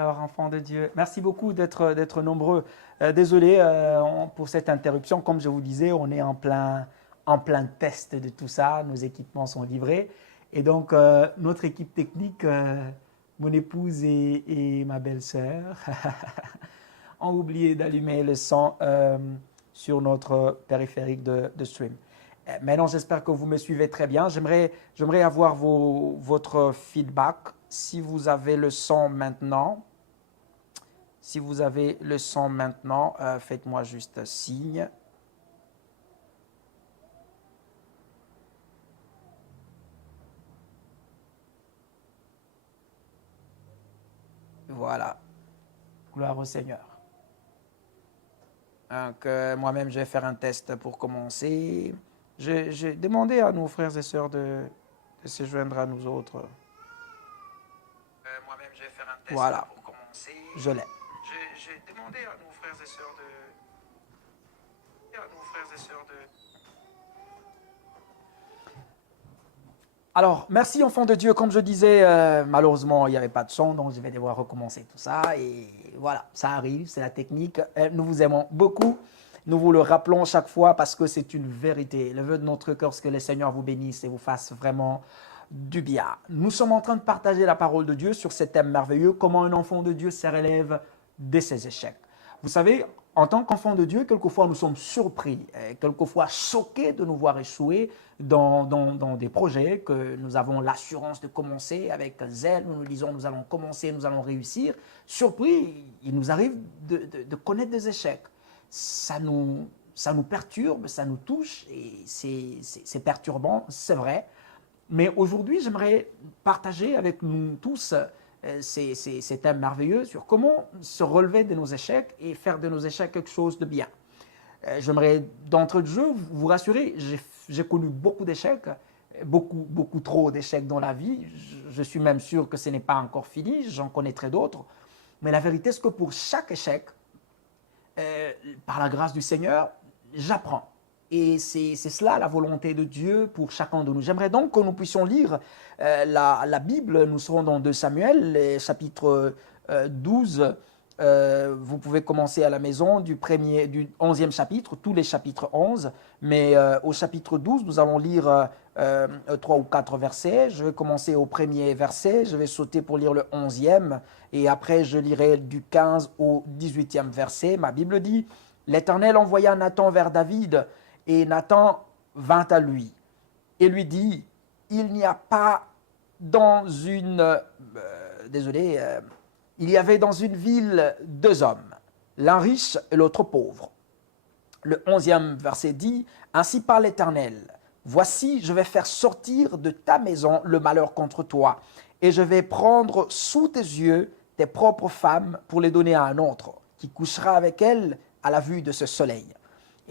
Alors, enfants de Dieu, merci beaucoup d'être nombreux. Désolé pour cette interruption. Comme je vous disais, on est en plein test de tout ça. Nos équipements sont livrés. Et donc, notre équipe technique, mon épouse et ma belle-sœur, ont oublié d'allumer le son sur notre périphérique de stream. Maintenant, j'espère que vous me suivez très bien. J'aimerais avoir votre feedback. Si vous avez le son maintenant, faites-moi juste signe. Voilà. Gloire au Seigneur. Donc, moi-même, je vais faire un test pour commencer. J'ai demandé à nos frères et sœurs de se joindre à nous autres. Moi-même, je vais faire un test pour commencer. Je l'ai. J'ai demandé à nos frères et sœurs de... Alors, merci enfants de Dieu. Comme je disais, malheureusement, il n'y avait pas de son, donc je vais devoir recommencer tout ça. Et voilà, ça arrive, c'est la technique. Nous vous aimons beaucoup. Nous vous le rappelons chaque fois parce que c'est une vérité. Le vœu de notre cœur, c'est que le Seigneur vous bénisse et vous fasse vraiment du bien. Nous sommes en train de partager la parole de Dieu sur ce thème merveilleux, comment un enfant de Dieu se relève de ses échecs. Vous savez, en tant qu'enfant de Dieu, quelquefois nous sommes surpris, quelquefois choqués de nous voir échouer dans des projets que nous avons l'assurance de commencer avec zèle. Nous nous disons, nous allons commencer, nous allons réussir. Surpris, il nous arrive de connaître des échecs. Ça nous perturbe, ça nous touche et c'est perturbant, c'est vrai. Mais aujourd'hui, j'aimerais partager avec nous tous ces thèmes merveilleux sur comment se relever de nos échecs et faire de nos échecs quelque chose de bien. J'aimerais d'entrée de jeu vous rassurer, j'ai connu beaucoup d'échecs, beaucoup trop d'échecs dans la vie. Je suis même sûr que ce n'est pas encore fini, j'en connaîtrai d'autres. Mais la vérité, c'est que pour chaque échec, par la grâce du Seigneur, j'apprends. Et c'est cela la volonté de Dieu pour chacun de nous. J'aimerais donc que nous puissions lire la Bible. Nous serons dans 2 Samuel, chapitre 12. Vous pouvez commencer à la maison du 11e chapitre, tous les chapitres 11. Mais au chapitre 12, nous allons lire 3 ou 4 versets. Je vais commencer au premier verset. Je vais sauter pour lire le 11e. Et après, je lirai du 15 au 18e verset. Ma Bible dit, « L'Éternel envoya Nathan vers David, et Nathan vint à lui et lui dit, il n'y a pas dans une... il y avait dans une ville 2 hommes, l'un riche et l'autre pauvre. Le 11e verset dit, ainsi parle l'Éternel, voici, je vais faire sortir de ta maison le malheur contre toi, et je vais prendre sous tes yeux tes propres femmes pour les donner à un autre, qui couchera avec elles à la vue de ce soleil.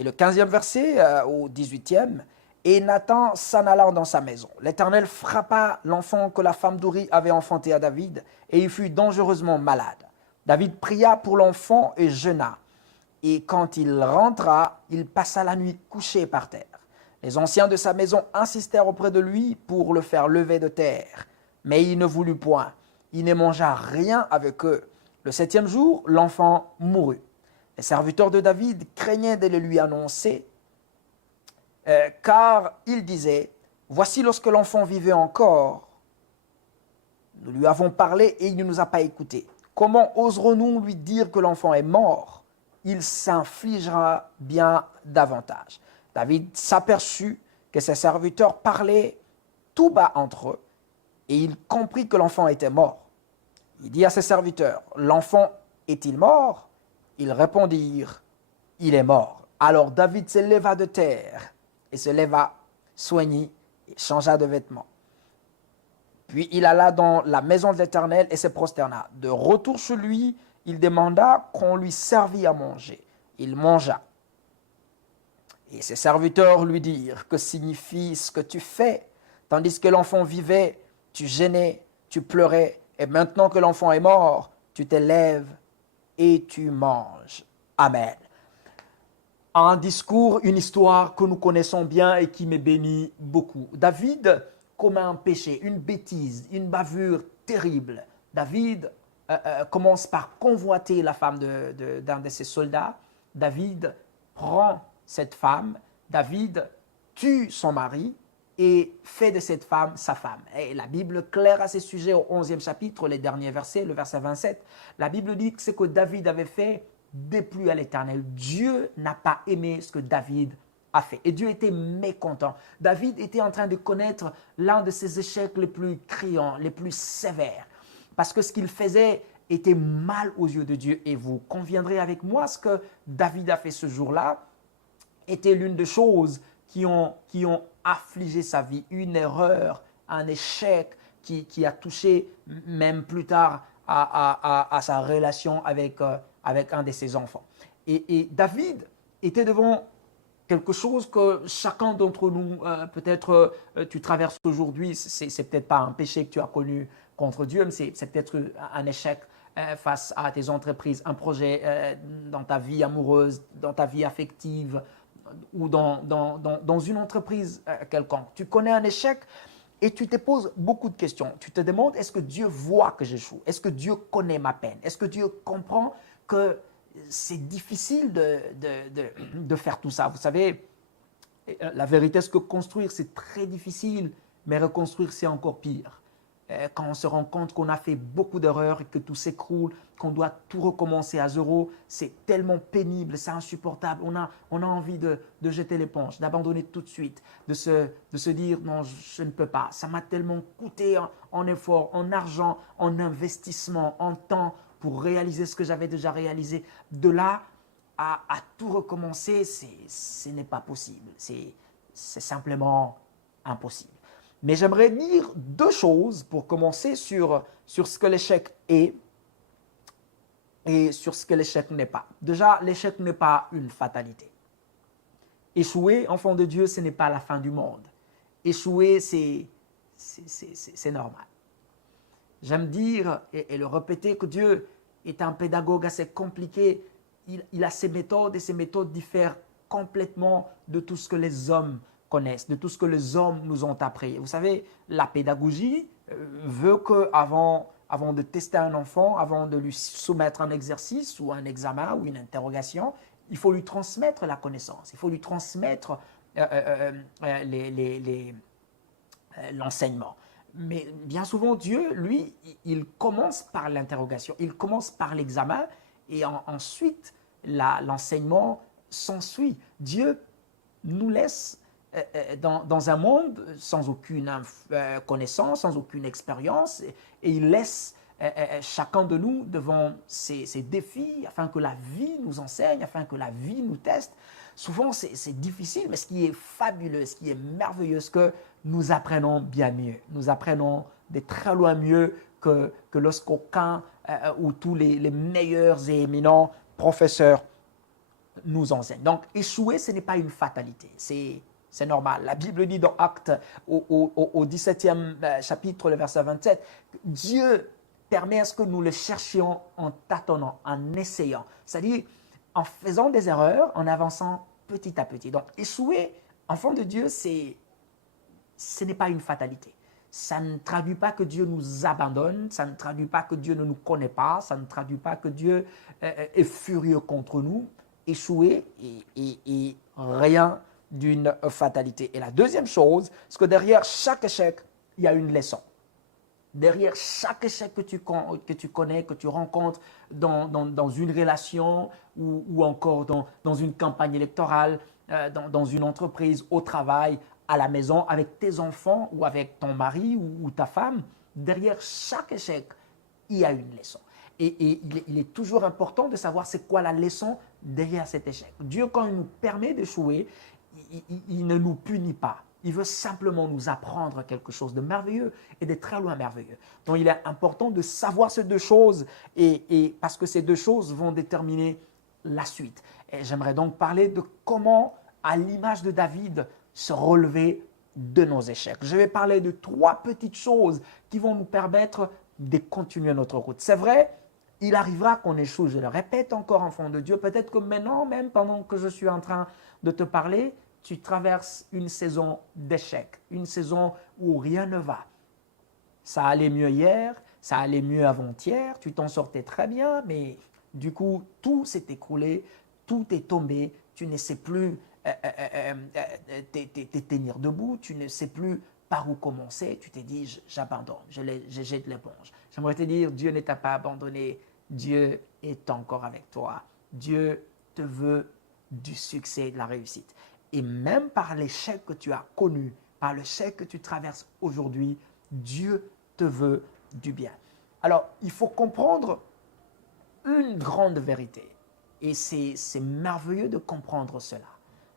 Et le 15e verset au 18e, et Nathan s'en alla dans sa maison. L'Éternel frappa l'enfant que la femme d'Uri avait enfanté à David, et il fut dangereusement malade. David pria pour l'enfant et jeûna. Et quand il rentra, il passa la nuit couché par terre. Les anciens de sa maison insistèrent auprès de lui pour le faire lever de terre. Mais il ne voulut point. Il ne mangea rien avec eux. Le 7e jour, l'enfant mourut. Les serviteurs de David craignaient de le lui annoncer, car ils disaient, voici lorsque l'enfant vivait encore, nous lui avons parlé et il ne nous a pas écoutés. Comment oserons-nous lui dire que l'enfant est mort? Il s'infligera bien davantage. David s'aperçut que ses serviteurs parlaient tout bas entre eux et il comprit que l'enfant était mort. Il dit à ses serviteurs, l'enfant est-il mort? Ils répondirent, il est mort. Alors David se leva de terre et se leva, soignit et changea de vêtements. Puis il alla dans la maison de l'Éternel et se prosterna. De retour chez lui, il demanda qu'on lui servît à manger. Il mangea. Et ses serviteurs lui dirent, que signifie ce que tu fais? Tandis que l'enfant vivait, tu gênais, tu pleurais, et maintenant que l'enfant est mort, tu te lèves et tu manges. Amen. Un discours, une histoire que nous connaissons bien et qui me bénit beaucoup. David commet un péché, une bêtise, une bavure terrible. David commence par convoiter la femme d'un de ses soldats. David prend cette femme, David tue son mari et fait de cette femme sa femme. Et la Bible claire à ce sujet au 11e chapitre, les derniers versets, le verset 27. La Bible dit que ce que David avait fait déplut à l'Éternel. Dieu n'a pas aimé ce que David a fait. Et Dieu était mécontent. David était en train de connaître l'un de ses échecs les plus criants, les plus sévères. Parce que ce qu'il faisait était mal aux yeux de Dieu. Et vous conviendrez avec moi, ce que David a fait ce jour-là était l'une des choses qui ont affligé sa vie. Une erreur, un échec qui a touché même plus tard à sa relation avec un de ses enfants. Et David était devant quelque chose que chacun d'entre nous, peut-être tu traverses aujourd'hui, c'est peut-être pas un péché que tu as connu contre Dieu, mais c'est peut-être un échec face à tes entreprises, un projet dans ta vie amoureuse, dans ta vie affective ou dans une entreprise quelconque. Tu connais un échec et tu te poses beaucoup de questions. Tu te demandes, est-ce que Dieu voit que j'échoue? Est-ce que Dieu connaît ma peine? Est-ce que Dieu comprend que c'est difficile de faire tout ça? Vous savez, la vérité, c'est que construire, c'est très difficile, mais reconstruire, c'est encore pire. Quand on se rend compte qu'on a fait beaucoup d'erreurs et que tout s'écroule, qu'on doit tout recommencer à zéro, c'est tellement pénible, c'est insupportable. On a envie de jeter l'éponge, d'abandonner tout de suite, de se dire non, je ne peux pas. Ça m'a tellement coûté en effort, en argent, en investissement, en temps pour réaliser ce que j'avais déjà réalisé. De là à tout recommencer, ce n'est pas possible. C'est simplement impossible. Mais j'aimerais dire deux choses pour commencer sur ce que l'échec est et sur ce que l'échec n'est pas. Déjà, l'échec n'est pas une fatalité. Échouer, enfant de Dieu, ce n'est pas la fin du monde. Échouer, c'est normal. J'aime dire et le répéter que Dieu est un pédagogue assez compliqué. Il a ses méthodes et ses méthodes diffèrent complètement de tout ce que les hommes connaissent, de tout ce que les hommes nous ont appris. Vous savez, la pédagogie veut qu'avant de tester un enfant, avant de lui soumettre un exercice ou un examen ou une interrogation, il faut lui transmettre la connaissance, il faut lui transmettre l'enseignement. Mais bien souvent, Dieu, lui, il commence par l'interrogation, il commence par l'examen et ensuite l'enseignement s'ensuit. Dieu nous laisse dans un monde sans aucune connaissance, sans aucune expérience, et il laisse chacun de nous devant ces défis afin que la vie nous enseigne, afin que la vie nous teste. Souvent, c'est difficile, mais ce qui est fabuleux, ce qui est merveilleux, c'est que nous apprenons bien mieux. Nous apprenons de très loin mieux que lorsqu'aucun ou tous les meilleurs et éminents professeurs nous enseignent. Donc, échouer, ce n'est pas une fatalité. C'est normal. La Bible dit dans Actes, au 17e chapitre, le verset 27, Dieu permet à ce que nous le cherchions en tâtonnant, en essayant. C'est-à-dire en faisant des erreurs, en avançant petit à petit. Donc, échouer, enfant de Dieu, ce n'est pas une fatalité. Ça ne traduit pas que Dieu nous abandonne, ça ne traduit pas que Dieu ne nous connaît pas, ça ne traduit pas que Dieu est furieux contre nous. Échouer et rien d'une fatalité. Et la deuxième chose, c'est que derrière chaque échec, il y a une leçon. Derrière chaque échec que tu connais, que tu rencontres dans une relation ou encore dans une campagne électorale, dans une entreprise, au travail, à la maison, avec tes enfants ou avec ton mari ou ta femme, derrière chaque échec, il y a une leçon. Et il est toujours important de savoir c'est quoi la leçon derrière cet échec. Dieu, quand il nous permet d'échouer, il ne nous punit pas. Il veut simplement nous apprendre quelque chose de merveilleux et de très loin merveilleux. Donc, il est important de savoir ces deux choses et parce que ces deux choses vont déterminer la suite. Et j'aimerais donc parler de comment, à l'image de David, se relever de nos échecs. Je vais parler de 3 petites choses qui vont nous permettre de continuer notre route. C'est vrai, il arrivera qu'on échoue. Je le répète encore, enfant de Dieu. Peut-être que maintenant, même pendant que je suis en train de te parler, tu traverses une saison d'échec, une saison où rien ne va. Ça allait mieux hier, ça allait mieux avant-hier, tu t'en sortais très bien, mais du coup, tout s'est écroulé, tout est tombé, tu ne sais plus te tenir debout, tu ne sais plus par où commencer, tu t'es dit, j'abandonne, je jette l'éponge. J'aimerais te dire, Dieu ne t'a pas abandonné, Dieu est encore avec toi. Dieu te veut du succès, de la réussite. Et même par l'échec que tu as connu, par l'échec que tu traverses aujourd'hui, Dieu te veut du bien. Alors, il faut comprendre une grande vérité. Et c'est merveilleux de comprendre cela.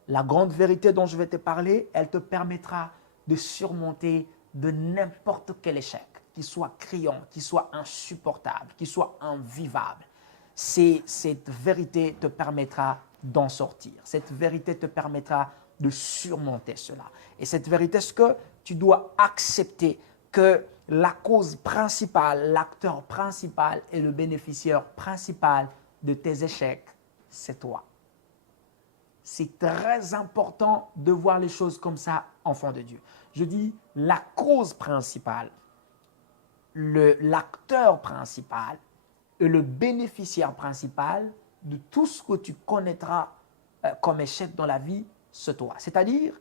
La grande vérité dont je vais te parler, elle te permettra de surmonter de n'importe quel échec, qui soit criant, qui soit insupportable, qui soit invivable. Cette vérité te permettra d'en sortir. Cette vérité te permettra de surmonter cela. Et cette vérité, c'est que tu dois accepter que la cause principale, l'acteur principal et le bénéficiaire principal de tes échecs, c'est toi. C'est très important de voir les choses comme ça, enfant de Dieu. Je dis la cause principale, l'acteur principal et le bénéficiaire principal de tout ce que tu connaîtras comme échec dans la vie, c'est toi. C'est-à-dire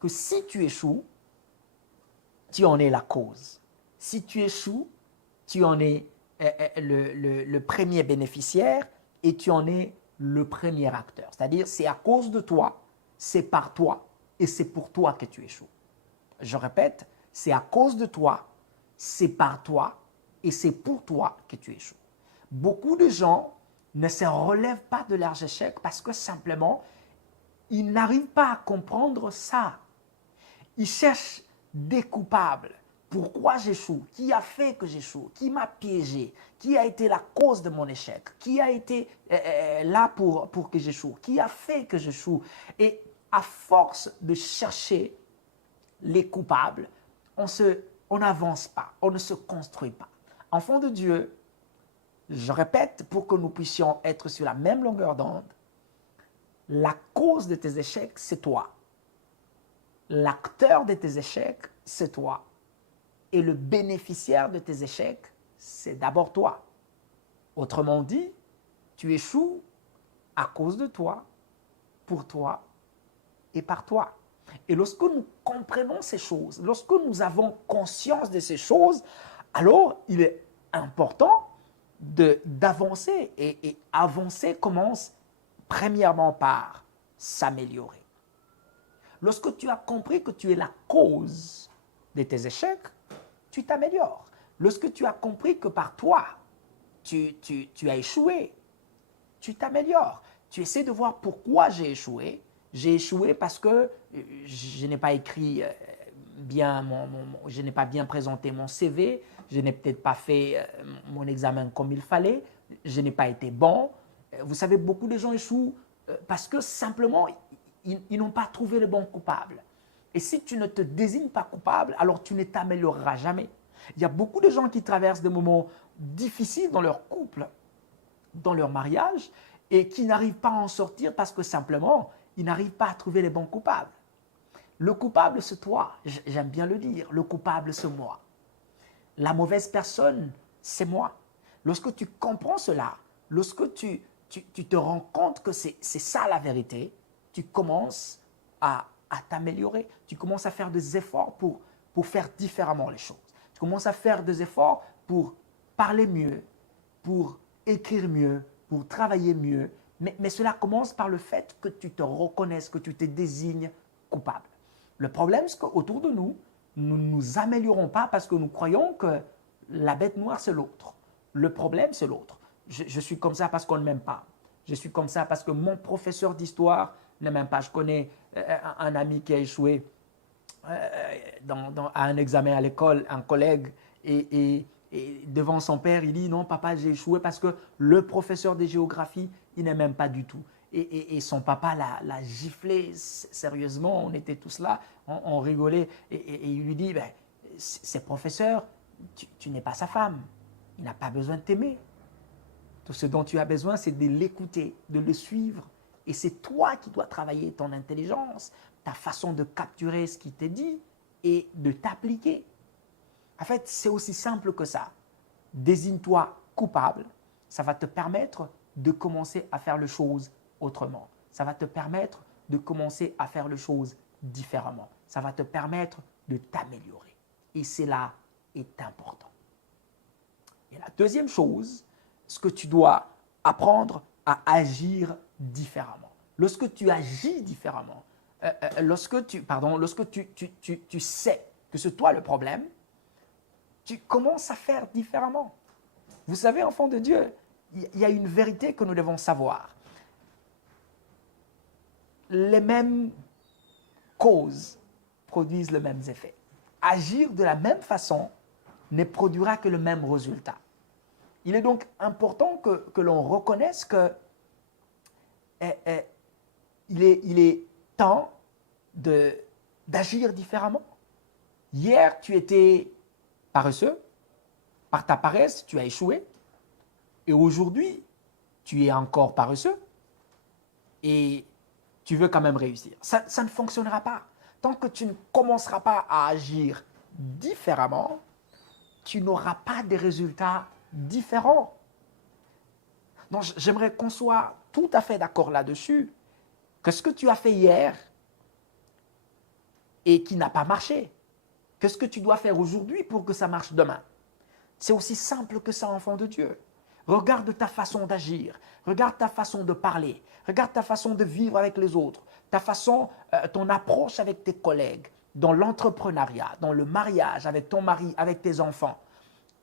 que si tu échoues, tu en es la cause. Si tu échoues, tu en es le premier bénéficiaire et tu en es le premier acteur. C'est-à-dire, c'est à cause de toi, c'est par toi et c'est pour toi que tu échoues. Je répète, c'est à cause de toi, c'est par toi et c'est pour toi que tu échoues. Beaucoup de gens ne se relèvent pas de leurs échecs parce que simplement, ils n'arrivent pas à comprendre ça. Ils cherchent des coupables. Pourquoi j'échoue? Qui a fait que j'échoue? Qui m'a piégé? Qui a été la cause de mon échec? Qui a été là pour que j'échoue? Qui a fait que j'échoue? Et à force de chercher les coupables, on n'avance pas, on ne se construit pas. Enfant de Dieu, je répète pour que nous puissions être sur la même longueur d'onde, la cause de tes échecs, c'est toi. L'acteur de tes échecs, c'est toi. Et le bénéficiaire de tes échecs, c'est d'abord toi. Autrement dit, tu échoues à cause de toi, pour toi et par toi. Et lorsque nous comprenons ces choses, lorsque nous avons conscience de ces choses, alors il est important d'avancer. Et avancer commence premièrement par s'améliorer. Lorsque tu as compris que tu es la cause de tes échecs, tu t'améliores. Lorsque tu as compris que par toi, tu as échoué, tu t'améliores. Tu essaies de voir pourquoi j'ai échoué. J'ai échoué parce que je n'ai pas écrit bien, je n'ai pas bien présenté mon CV, je n'ai peut-être pas fait mon examen comme il fallait, je n'ai pas été bon. Vous savez, beaucoup de gens échouent parce que simplement, ils n'ont pas trouvé le bon coupable. Et si tu ne te désignes pas coupable, alors tu ne t'amélioreras jamais. Il y a beaucoup de gens qui traversent des moments difficiles dans leur couple, dans leur mariage, et qui n'arrivent pas à en sortir parce que simplement, ils n'arrivent pas à trouver les bons coupables. Le coupable, c'est toi, j'aime bien le dire, le coupable, c'est moi. La mauvaise personne, c'est moi. Lorsque tu comprends cela, lorsque tu te rends compte que c'est ça la vérité, tu commences à t'améliorer. Tu commences à faire des efforts pour faire différemment les choses. Tu commences à faire des efforts pour parler mieux, pour écrire mieux, pour travailler mieux. Mais cela commence par le fait que tu te reconnaisses, que tu te désignes coupable. Le problème, c'est qu'autour de nous, nous ne nous améliorons pas parce que nous croyons que la bête noire, c'est l'autre. Le problème, c'est l'autre. Je suis comme ça parce qu'on ne m'aime pas. Je suis comme ça parce que mon professeur d'histoire ne m'aime pas. Je connais un ami qui a échoué à un examen à l'école, un collègue, et devant son père, il dit « Non, papa, j'ai échoué parce que le professeur de géographie, il ne m'aime pas du tout. » Et son papa l'a giflé sérieusement, on était tous là, on rigolait, et il lui dit ben, « C'est professeur, tu n'es pas sa femme, il n'a pas besoin de t'aimer. Tout ce dont tu as besoin, c'est de l'écouter, de le suivre. Et c'est toi qui dois travailler ton intelligence, ta façon de capturer ce qui t'est dit et de t'appliquer. » En fait, c'est aussi simple que ça. désigne-toi coupable. Ça va te permettre de commencer à faire les choses autrement. Ça va te permettre de commencer à faire les choses différemment. Ça va te permettre de t'améliorer. Et cela est important. Et la deuxième chose, c'est que tu dois apprendre à agir différemment. Lorsque tu agis différemment, lorsque tu sais que c'est toi le problème, tu commences à faire différemment. Vous savez, enfants de Dieu, il y a une vérité que nous devons savoir. Les mêmes causes produisent les mêmes effets. Agir de la même façon ne produira que le même résultat. Il est donc important que l'on reconnaisse que il est temps d'agir différemment. Hier, tu étais paresseux. Par ta paresse, tu as échoué. Et aujourd'hui, tu es encore paresseux. Et tu veux quand même réussir. Ça ne fonctionnera pas. Tant que tu ne commenceras pas à agir différemment, tu n'auras pas de résultats différents. Donc, j'aimerais qu'on soit tout à fait d'accord là-dessus, que ce que tu as fait hier et qui n'a pas marché, que ce que tu dois faire aujourd'hui pour que ça marche demain. C'est aussi simple que ça, enfant de Dieu. Regarde ta façon d'agir, regarde ta façon de parler, regarde ta façon de vivre avec les autres, ta façon, ton approche avec tes collègues, dans l'entrepreneuriat, dans le mariage, avec ton mari, avec tes enfants.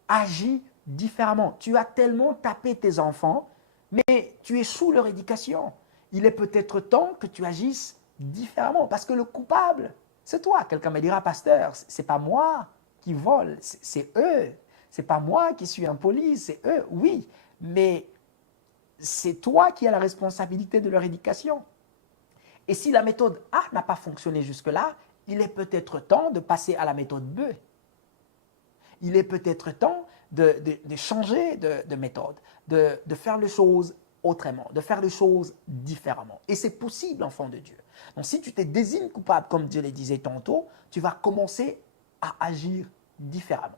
Agis différemment. Tu as tellement tapé tes enfants, mais tu es sous leur éducation. Il est peut-être temps que tu agisses différemment, parce que le coupable, c'est toi. Quelqu'un me dira, pasteur, c'est pas moi qui vole, c'est eux. C'est pas moi qui suis impoli, c'est eux, oui, mais c'est toi qui as la responsabilité de leur éducation. Et si la méthode A n'a pas fonctionné jusque-là, il est peut-être temps de passer à la méthode B. Il est peut-être temps de changer de méthode, de faire les choses autrement, de faire les choses différemment. Et c'est possible, enfant de Dieu. Donc si tu te désignes coupable, comme Dieu le disait tantôt, tu vas commencer à agir différemment.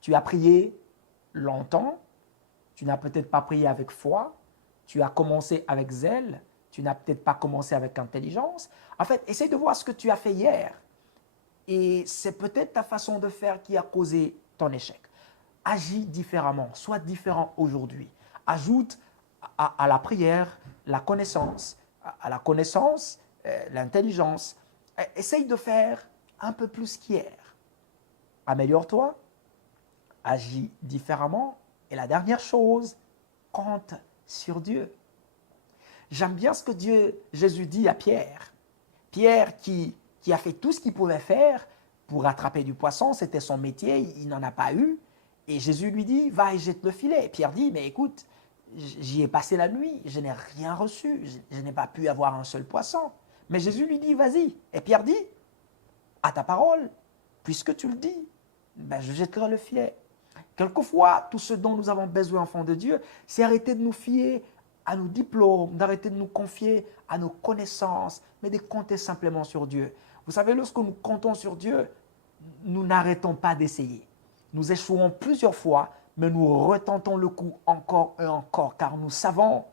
Tu as prié longtemps, tu n'as peut-être pas prié avec foi, tu as commencé avec zèle, tu n'as peut-être pas commencé avec intelligence. En fait, essaie de voir ce que tu as fait hier. Et c'est peut-être ta façon de faire qui a causé ton échec. Agis différemment, sois différent aujourd'hui. Ajoute à la prière la connaissance, à la connaissance, l'intelligence. Essaye de faire un peu plus qu'hier. Améliore-toi. Agis différemment. Et la dernière chose, compte sur Dieu. J'aime bien ce que Jésus dit à Pierre. Pierre qui a fait tout ce qu'il pouvait faire pour attraper du poisson, c'était son métier, il n'en a pas eu. Et Jésus lui dit, va et jette le filet. Et Pierre dit, mais écoute, j'y ai passé la nuit, je n'ai rien reçu, je n'ai pas pu avoir un seul poisson. Mais Jésus lui dit, vas-y. Et Pierre dit, à ta parole, puisque tu le dis, ben je jetterai le filet. Quelquefois, tout ce dont nous avons besoin, enfants de Dieu, c'est arrêter de nous fier à nos diplômes, d'arrêter de nous confier à nos connaissances, mais de compter simplement sur Dieu. Vous savez, lorsque nous comptons sur Dieu, nous n'arrêtons pas d'essayer. Nous échouons plusieurs fois, mais nous retentons le coup encore et encore, car nous savons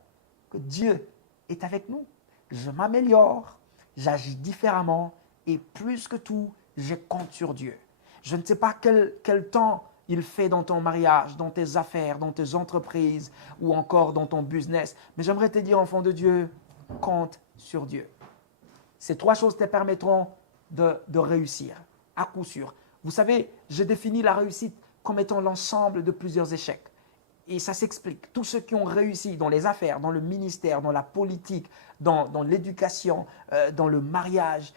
que Dieu est avec nous. Je m'améliore, j'agis différemment, et plus que tout, je compte sur Dieu. Je ne sais pas quel temps il fait dans ton mariage, dans tes affaires, dans tes entreprises ou encore dans ton business. Mais j'aimerais te dire, enfant de Dieu, compte sur Dieu. Ces trois choses te permettront de réussir, à coup sûr. Vous savez, je définis la réussite comme étant l'ensemble de plusieurs échecs. Et ça s'explique. Tous ceux qui ont réussi dans les affaires, dans le ministère, dans la politique, dans l'éducation, dans le mariage,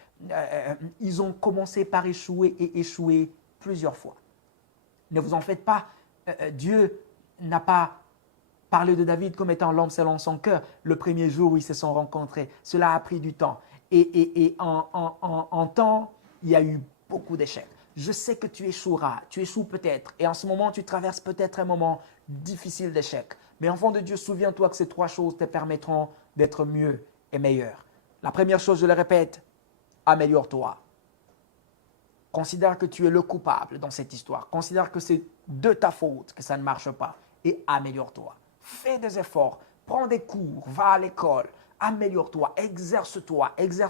ils ont commencé par échouer et échouer plusieurs fois. Ne vous en faites pas, Dieu n'a pas parlé de David comme étant l'homme selon son cœur le premier jour où ils se sont rencontrés. Cela a pris du temps. Et en temps, il y a eu beaucoup d'échecs. Je sais que tu échoueras, tu échoues peut-être. Et en ce moment, tu traverses peut-être un moment difficile d'échec. Mais enfant de Dieu, souviens-toi que ces trois choses te permettront d'être mieux et meilleur. La première chose, je le répète, améliore-toi. Considère que tu es le coupable dans cette histoire. Considère que c'est de ta faute que ça ne marche pas et améliore-toi. Fais des efforts, prends des cours, va à l'école, améliore-toi, exerce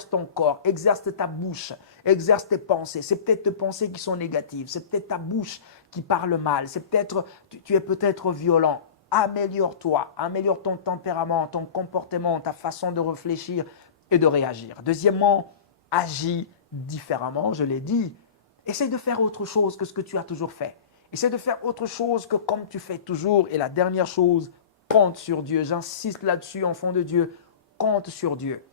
ton corps, exerce ta bouche, exerce tes pensées. C'est peut-être tes pensées qui sont négatives, c'est peut-être ta bouche qui parle mal, c'est peut-être, tu es peut-être violent. Améliore-toi, améliore ton tempérament, ton comportement, ta façon de réfléchir et de réagir. Deuxièmement, agis différemment, je l'ai dit. Essaye de faire autre chose que ce que tu as toujours fait. Essaye de faire autre chose que comme tu fais toujours. Et la dernière chose, compte sur Dieu. J'insiste là-dessus, enfant de Dieu, compte sur Dieu.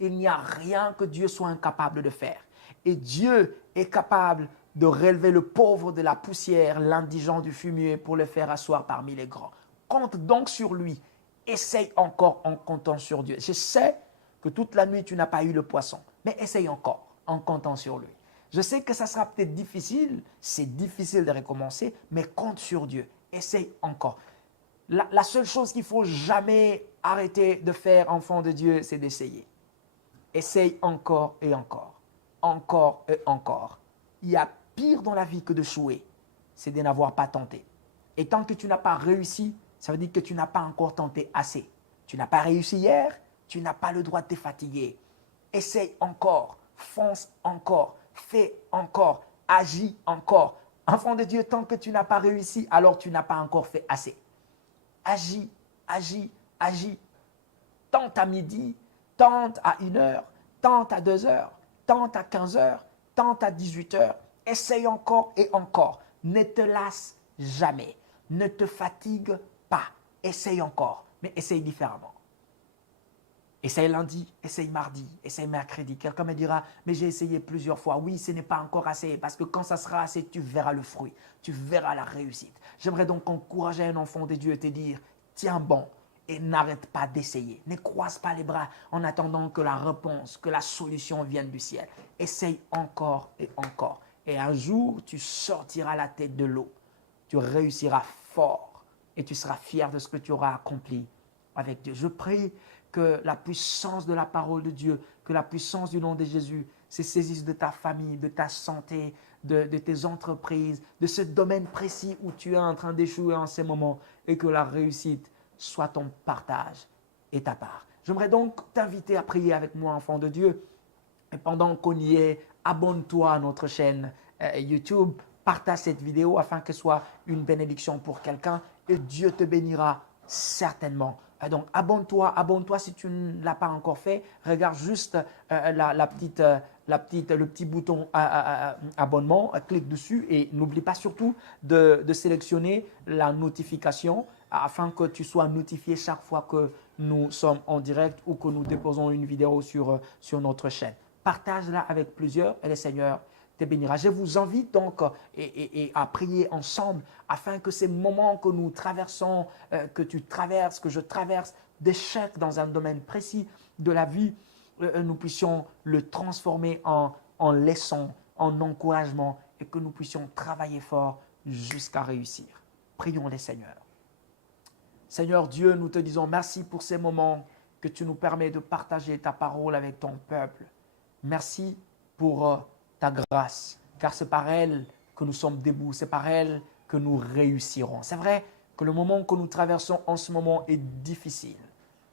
Il n'y a rien que Dieu soit incapable de faire. Et Dieu est capable de relever le pauvre de la poussière, l'indigent du fumier pour le faire asseoir parmi les grands. Compte donc sur lui. Essaye encore en comptant sur Dieu. Je sais que toute la nuit tu n'as pas eu le poisson, mais essaye encore en comptant sur lui. Je sais que ça sera peut-être difficile, c'est difficile de recommencer, mais compte sur Dieu. Essaye encore. La seule chose qu'il ne faut jamais arrêter de faire, enfant de Dieu, c'est d'essayer. Essaye encore et encore. Encore et encore. Il y a pire dans la vie que de d'échouer, c'est de n'avoir pas tenté. Et tant que tu n'as pas réussi, ça veut dire que tu n'as pas encore tenté assez. Tu n'as pas réussi hier, tu n'as pas le droit de te fatiguer. Essaye encore, fonce encore, fais encore, agis encore. Enfant de Dieu, tant que tu n'as pas réussi, alors tu n'as pas encore fait assez. Agis, agis, agis. Tente à midi, tente à 1 heure, tente à 2 heures, tente à 15 heures, tente à 18 heures. Essaye encore et encore. Ne te lasse jamais. Ne te fatigue pas. Essaye encore, mais essaye différemment. Essaye lundi, essaye mardi, essaye mercredi. Quelqu'un me dira, mais j'ai essayé plusieurs fois. Oui, ce n'est pas encore assez, parce que quand ça sera assez, tu verras le fruit, tu verras la réussite. J'aimerais donc encourager un enfant de Dieu et te dire, tiens bon et n'arrête pas d'essayer. Ne croise pas les bras en attendant que la réponse, que la solution vienne du ciel. Essaye encore et encore. Et un jour, tu sortiras la tête de l'eau. Tu réussiras fort et tu seras fier de ce que tu auras accompli avec Dieu. Je prie que la puissance de la parole de Dieu, que la puissance du nom de Jésus se saisisse de ta famille, de ta santé, de tes entreprises, de ce domaine précis où tu es en train d'échouer en ces moments et que la réussite soit ton partage et ta part. J'aimerais donc t'inviter à prier avec moi, enfant de Dieu. Et pendant qu'on y est, abonne-toi à notre chaîne YouTube, partage cette vidéo afin que ce soit une bénédiction pour quelqu'un et Dieu te bénira certainement. Donc, abonne-toi si tu ne l'as pas encore fait. Regarde juste le petit bouton abonnement, clique dessus et n'oublie pas surtout de sélectionner la notification afin que tu sois notifié chaque fois que nous sommes en direct ou que nous déposons une vidéo sur notre chaîne. Partage-la avec plusieurs et le Seigneur te bénira. Je vous invite donc à prier ensemble afin que ces moments que nous traversons, que tu traverses, que je traverse, d'échecs dans un domaine précis de la vie, nous puissions le transformer en leçon, en encouragement et que nous puissions travailler fort jusqu'à réussir. Prions les Seigneurs. Seigneur Dieu, nous te disons merci pour ces moments que tu nous permets de partager ta parole avec ton peuple. Merci pour ta grâce, car c'est par elle que nous sommes debout, c'est par elle que nous réussirons. C'est vrai que le moment que nous traversons en ce moment est difficile,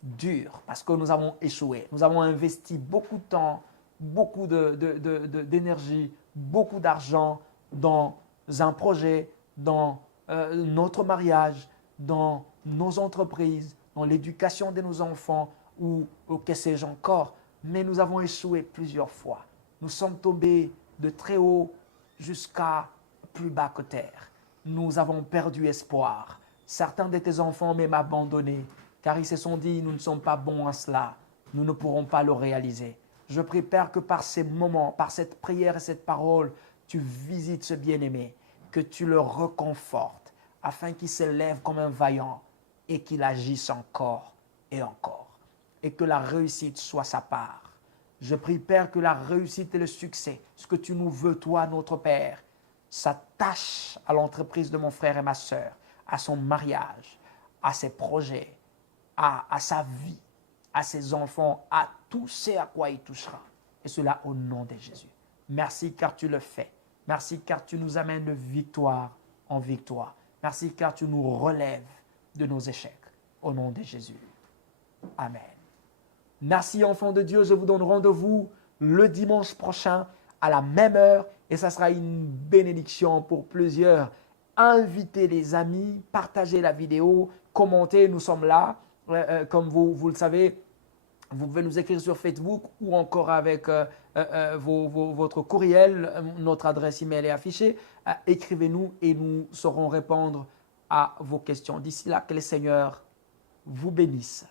dur, parce que nous avons échoué. Nous avons investi beaucoup de temps, beaucoup d'énergie, beaucoup d'argent dans un projet, dans notre mariage, dans nos entreprises, dans l'éducation de nos enfants ou que sais-je encore. Mais nous avons échoué plusieurs fois. Nous sommes tombés de très haut jusqu'à plus bas que terre. Nous avons perdu espoir. Certains de tes enfants même abandonnés, car ils se sont dit, nous ne sommes pas bons à cela. Nous ne pourrons pas le réaliser. Je prie, Père, que par ces moments, par cette prière et cette parole, tu visites ce bien-aimé, que tu le reconfortes, afin qu'il se lève comme un vaillant et qu'il agisse encore et encore, et que la réussite soit sa part. Je prie, Père, que la réussite et le succès, ce que tu nous veux, toi, notre Père, s'attache à l'entreprise de mon frère et ma sœur, à son mariage, à ses projets, à sa vie, à ses enfants, à tout ce à quoi il touchera. Et cela au nom de Jésus. Merci car tu le fais. Merci car tu nous amènes de victoire en victoire. Merci car tu nous relèves de nos échecs. Au nom de Jésus. Amen. Merci enfants de Dieu. Je vous donne rendez-vous le dimanche prochain à la même heure et ça sera une bénédiction pour plusieurs. Invitez les amis, partagez la vidéo, commentez, nous sommes là. Comme vous le savez, vous pouvez nous écrire sur Facebook ou encore avec votre courriel. Notre adresse email est affichée. Écrivez-nous et nous saurons répondre à vos questions. D'ici là, que le Seigneur vous bénisse.